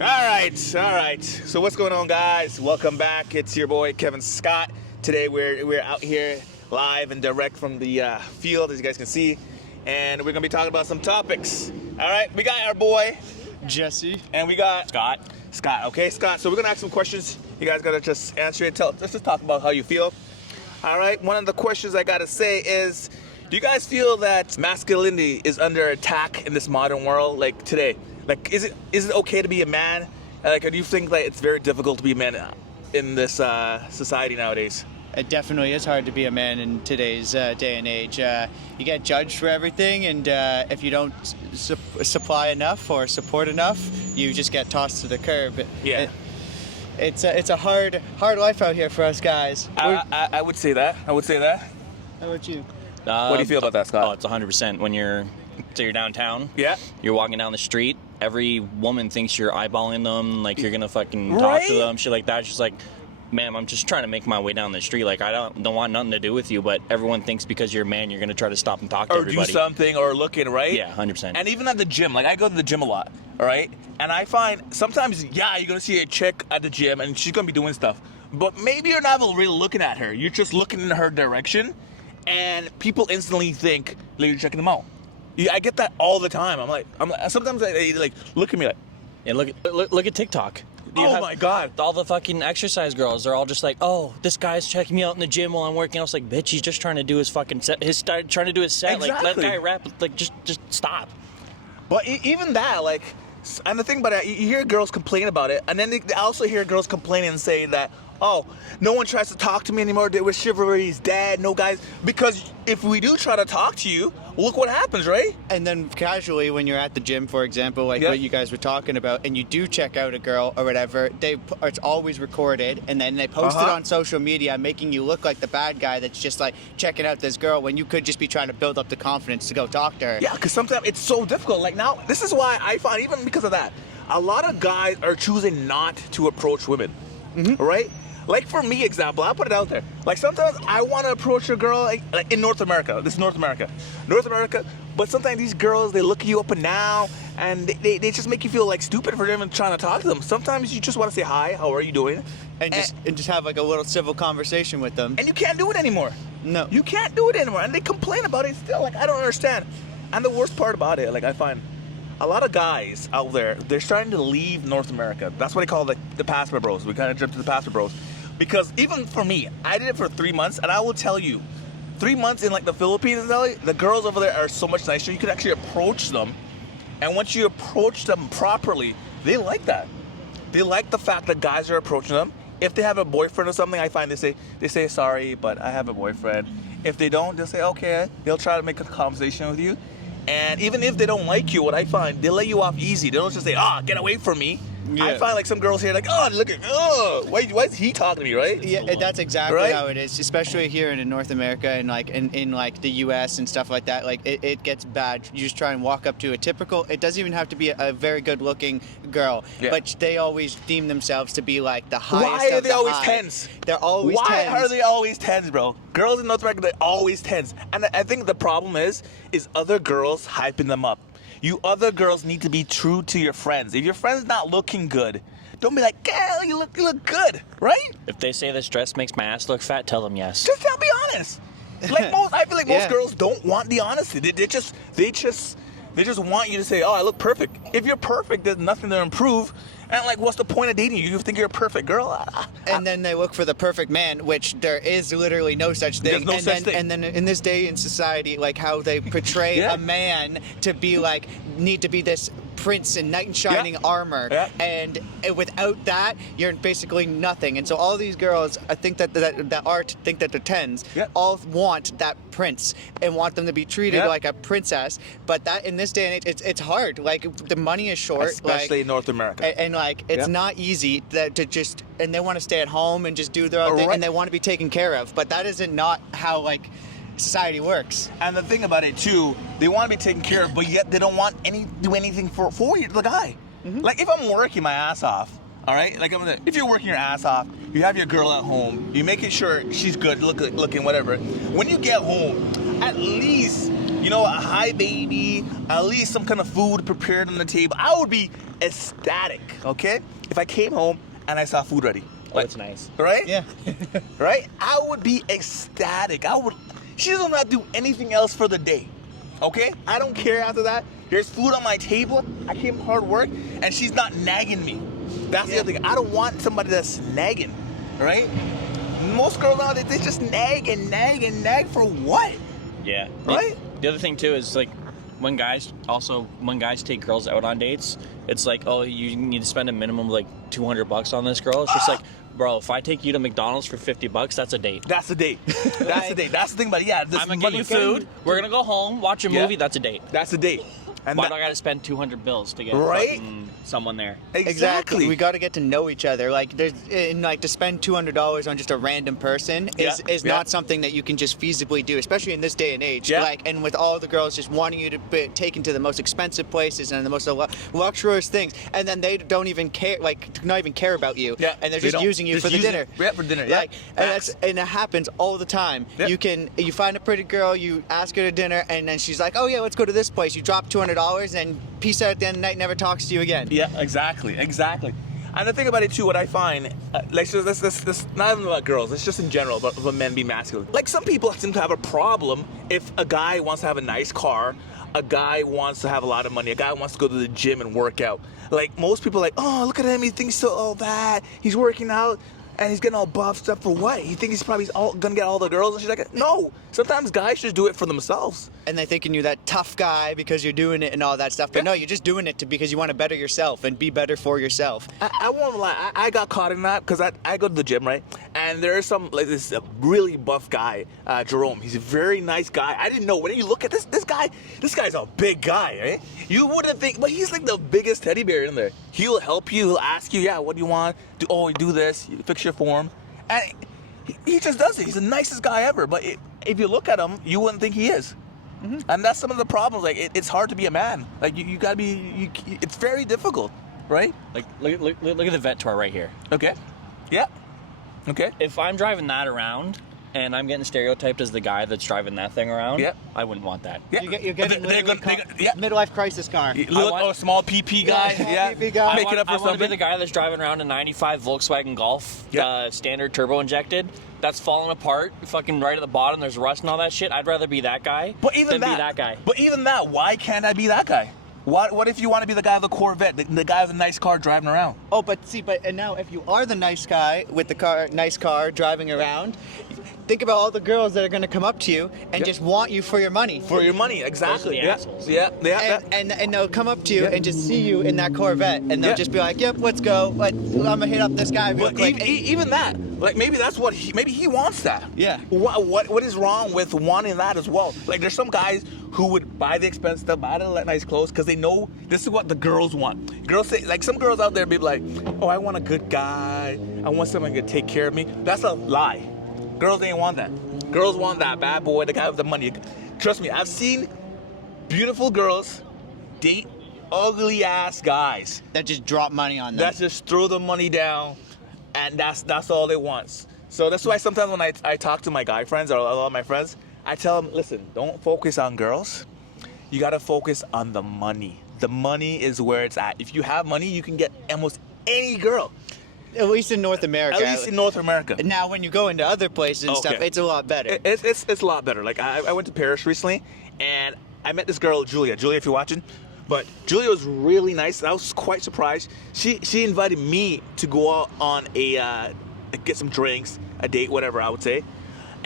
All right. So what's going on, guys? Welcome back. It's your boy Kevin Scott. Today we're out here live and direct from the field, as you guys can see, and we're gonna be talking about some topics. All right, we got our boy Jesse, and we got Scott. Okay, Scott. So we're gonna ask some questions. You guys gotta just answer it. Let's just talk about how you feel. All right. One of the questions I gotta say is, do you guys feel that masculinity is under attack in this modern world, like today? Like, is it okay to be a man? Like, do you think that it's very difficult to be a man in this society nowadays? it definitely is hard to be a man in today's day and age. You get judged for everything, and if you don't supply enough or support enough, you just get tossed to the curb. Yeah. It's a hard life out here for us guys. I would say that. How about you? What do you feel about that, Scott? Oh, it's 100%. When you're downtown, Yeah. you're walking down the street, every woman thinks you're eyeballing them, like you're gonna fucking Right? talk to them, shit like that. She's like, ma'am, I'm just trying to make my way down the street. Like, I don't want nothing to do with you, but everyone thinks because you're a man, you're gonna try to stop and talk to Or everybody. do something, or looking, right? Yeah, 100%. And even at the gym, like I go to the gym a lot, all right? And I find sometimes, yeah, you're gonna see a chick at the gym and she's gonna be doing stuff, but maybe you're not really looking at her. You're just looking in her direction, and people instantly think like you're checking them out. Yeah, I get that all the time. I'm like sometimes they like look at me like, Yeah, look at TikTok. oh my god. All the fucking exercise girls, they're all just like, oh, this guy's checking me out in the gym while I'm working. I was like, bitch, he's just trying to do his fucking set. Trying to do his set. Like, let Exactly. guy rap. Like, just stop. But even that, like, and the thing about it, you hear girls complain about it, and then they also hear girls complaining and saying that, oh, no one tries to talk to me anymore. With chivalry's dead. No guys, because if we do try to talk to you, look what happens, right? And then casually, when you're at the gym, for example, like Yeah. what you guys were talking about, and you do check out a girl or whatever, it's always recorded, and then they post it on social media, making you look like the bad guy that's just like checking out this girl when you could just be trying to build up the confidence to go talk to her. Yeah, because sometimes it's so difficult. Like now, this is why I find, even because of that, a lot of guys are choosing not to approach women, right? Like for me, example, I'll put it out there. Like sometimes I want to approach a girl, like in North America. This is North America. But sometimes these girls, they look you up and down, and they just make you feel like stupid for even trying to talk to them. Sometimes you just want to say hi, how are you doing? And just have like a little civil conversation with them. And you can't do it anymore. No. You can't do it anymore. And they complain about it still. Like, I don't understand. And the worst part about it, like, I find a lot of guys out there, they're starting to leave North America. That's what they call the passport bros. We kind of jumped to the passport bros. Because even for me, I did it for 3 months, and I will tell you, 3 months in like the Philippines, the girls over there are so much nicer. You can actually approach them, and once you approach them properly, they like that. They like the fact that guys are approaching them. If they have a boyfriend or something, I find they say sorry, but I have a boyfriend. If they don't, they'll say okay. They'll try to make a conversation with you, and even if they don't like you, what I find, they let you off easy. They don't just say, get away from me. Yeah. I find like some girls here like, why is he talking to me, right? Yeah, that's exactly Right? how it is, especially here in North America and like in like the U.S. and stuff like that. Like it gets bad. You just try and walk up to a typical. It doesn't even have to be a very good-looking girl, Yeah. but they always deem themselves to be like the highest. Why are of they the always high. tens? They're always Why tens. are they always tens, bro? Girls in North America, they're always tens. And I think the problem is other girls hyping them up. You other girls need to be true to your friends. If your friend's not looking good, don't be like, girl, you look good, right? If they say this dress makes my ass look fat, tell them yes. Just be honest. Like I feel like most Yeah. girls don't want the honesty. They just want you to say, oh, I look perfect. If you're perfect, there's nothing to improve. And like, what's the point of dating you? You think you're a perfect girl? And then they look for the perfect man, which there is literally no such thing. There's no such thing. And then in this day in society, like how they portray Yeah. a man to be like, need to be this prince in knight in shining armor. Yeah. And without that, you're basically nothing. And so all these girls, I think that think that they're tens, Yeah. all want that prince and want them to be treated Yeah. like a princess. But that in this day and age, it's hard. Like the money is short. Especially like, in North America. and like it's Yeah. not easy to just, and they want to stay at home and just do their own thing, Right. and they want to be taken care of, but that isn't not how like society works. And the thing about it too, they want to be taken care of, but yet they don't want do anything for you, the guy. Like if I'm working my ass off, all right. Like if you're working your ass off, you have your girl at home, you making sure she's good looking, whatever. When you get home, at least you know, a hi baby, at least some kind of food prepared on the table, I would be ecstatic, okay? If I came home and I saw food ready. Oh, that's nice. Right? Yeah. Right? I would be ecstatic. She doesn't have to do anything else for the day. Okay? I don't care after that. There's food on my table. I came from hard work and she's not nagging me. That's the other thing. I don't want somebody that's nagging. Right? Most girls nowadays, they just nag and nag and nag for what? Yeah. Right? The other thing too is like when guys take girls out on dates, it's like, oh, you need to spend a minimum of like $200 on this girl. It's just like, bro, if I take you to McDonald's for $50, that's a date. That's a date. That's a date. That's the thing. But yeah, this I'm gonna get you food. We're gonna go home, watch a movie. That's a date. That's a date. And why do I gotta spend 200 bills to get fucking someone there? Exactly. We got to get to know each other. Like, to spend $200 on just a random person is not something that you can just feasibly do, especially in this day and age. Yeah. Like, and with all the girls just wanting you to be taken to the most expensive places and the most luxurious things, and then they don't even care, like, not even care about you. Yeah. And they're just using you for the dinner. Yeah, for dinner. Yeah. Like, and it happens all the time. Yeah. You find a pretty girl, you ask her to dinner, and then she's like, oh yeah, let's go to this place. You drop $200 and peace out at the end of the night, never talks to you again. Yeah, exactly. And the thing about it too, what I find, like, so this not even about girls, it's just in general about men being masculine. Like, some people seem to have a problem if a guy wants to have a nice car, a guy wants to have a lot of money, a guy wants to go to the gym and work out. Like, most people are like, oh, look at him, he thinks so all that, he's working out. And he's getting all buffed up for what? You think he's probably gonna get all the girls? And she's like, no. Sometimes guys just do it for themselves. And they're thinking you're that tough guy because you're doing it and all that stuff. But no, you're just doing it because you want to better yourself and be better for yourself. I won't lie. I got caught in that because I go to the gym, right? And there is some, like, this really buff guy, Jerome. He's a very nice guy. I didn't know. When you look at this guy's a big guy, right? You wouldn't think, but he's like the biggest teddy bear in there. He'll help you. He'll ask you, yeah, what do you want? Do this. You fix your form. And he just does it. He's the nicest guy ever. But if you look at him, you wouldn't think he is. Mm-hmm. And that's some of the problems. Like, it's hard to be a man. Like, you gotta be. It's very difficult, right? Like, look at the Vector right here. Okay. Yeah. Okay. If I'm driving that around and I'm getting stereotyped as the guy that's driving that thing around, yeah, I wouldn't want that. Yeah. You're getting midlife crisis car. A small PP guy. Yeah, PP guy. Making up for I want to something. be the guy that's driving around a 95 Volkswagen Golf, standard turbo injected, that's falling apart, fucking right at the bottom, there's rust and all that shit. I'd rather be that guy than be that guy. But even that, why can't I be that guy? What if you want to be the guy with the Corvette, the guy with a nice car driving around? Oh, but now if you are the nice guy with the nice car driving around, think about all the girls that are going to come up to you and just want you for your money. For your money, exactly. Those are the assholes. Yeah. And they'll come up to you and just see you in that Corvette, and they'll just be like, "Yep, let's go. I'm gonna hit up this guy real quick." Even that, like, maybe that's what maybe he wants that. Yeah. What is wrong with wanting that as well? Like, there's some guys who would buy the expensive stuff, buy the nice clothes, because they know this is what the girls want. Girls say, like, some girls out there be like, "Oh, I want a good guy. I want someone who can take care of me." That's a lie. Girls ain't want that. Girls want that bad boy, the guy with the money. Trust me, I've seen beautiful girls date ugly ass guys that just drop money on them. that just throw the money down, and that's all they want. So that's why sometimes when I talk to my guy friends or a lot of my friends, I tell them, listen, don't focus on girls. You gotta focus on the money. The money is where it's at. If you have money, you can get almost any girl. At least in North America. At least in North America. Now, when you go into other places and stuff, it's a lot better. It's a lot better. Like, I went to Paris recently, and I met this girl, Julia. Julia, if you're watching. But Julia was really nice. I was quite surprised. She invited me to go out on get some drinks, a date, whatever I would say.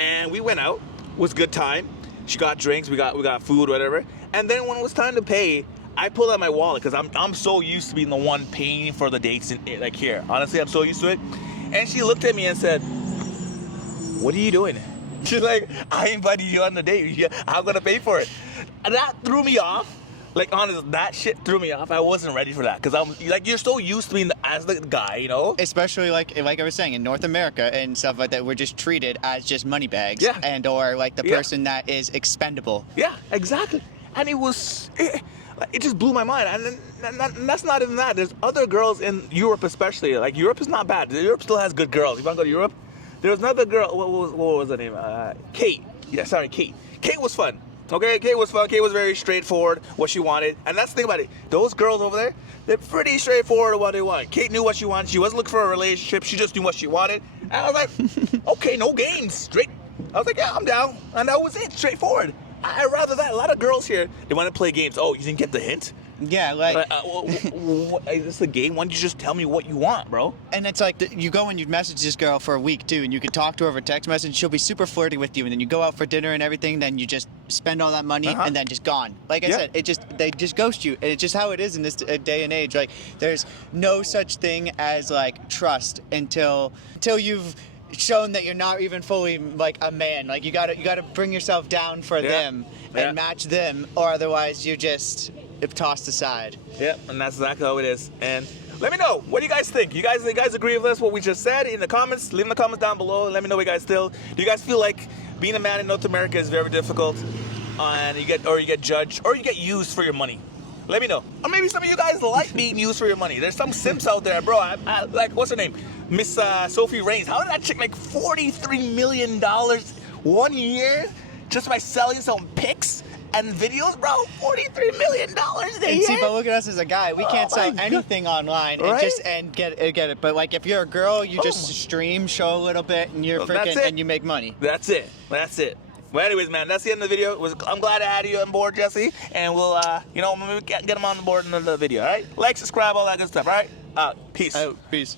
And we went out. It was a good time. She got drinks. We got food, whatever. And then when it was time to pay, I pulled out my wallet because I'm so used to being the one paying for the dates like here. Honestly, I'm so used to it. And she looked at me and said, "What are you doing?" She's like, "I invited you on the date. I'm gonna pay for it." And that threw me off. Like, honestly, that shit threw me off. I wasn't ready for that because I'm like, you're so used to being as the guy, you know. Especially like I was saying, in North America and stuff like that, we're just treated as just money bags, and or like the person that is expendable. Yeah, exactly. And it just blew my mind. And that's not even that. There's other girls in Europe, especially. Like, Europe is not bad. Europe still has good girls. You want to go to Europe? There was another girl. What was her name? Kate. Yeah, sorry, Kate. Kate was fun. Okay, Kate was fun. Kate was very straightforward what she wanted, and that's the thing about it. Those girls over there, they're pretty straightforward what they want. Kate knew what she wanted. She wasn't looking for a relationship. She just knew what she wanted. And I was like, okay, no games, straight. I was like, yeah, I'm down, and that was it, straightforward. I'd rather that. A lot of girls here, they want to play games. Oh, you didn't get the hint? Yeah, like, is this a game? Why don't you just tell me what you want, bro? and it's like you go and you message this girl for a week too, and you can talk to her over text message. She'll be super flirty with you, and then you go out for dinner and everything. Then you just spend all that money, and then just gone. Like I Yeah. said, they just ghost you, and it's just how it is in this day and age. Like there's no such thing as like trust until you've shown that you're not even fully like a man. Like you gotta bring yourself down for them and match them, or otherwise you just tossed aside. Yep, and that's exactly how it is. And let me know, what do you guys think? You guys agree with us, what we just said in the comments? Leave in the comments down below and let me know what you guys still. Do you guys feel like being a man in North America is very difficult, and you get judged, or you get used for your money? Let me know. Or maybe some of you guys like being used for your money. There's some simps out there, bro. I like, what's her name? Miss Sophie Raines. How did that chick make $43 million 1 year just by selling some pics and videos, bro? $43 million a And year? see, but look at us as a guy. We can't sell anything online and get it. But like if you're a girl, you just stream, show a little bit, and you're freaking and you make money. That's it. Well, anyways, man, that's the end of the video. I'm glad I had you on board, Jesse, and we'll, maybe get him on board in another video. All right, like, subscribe, all that good stuff. All right, peace. Peace.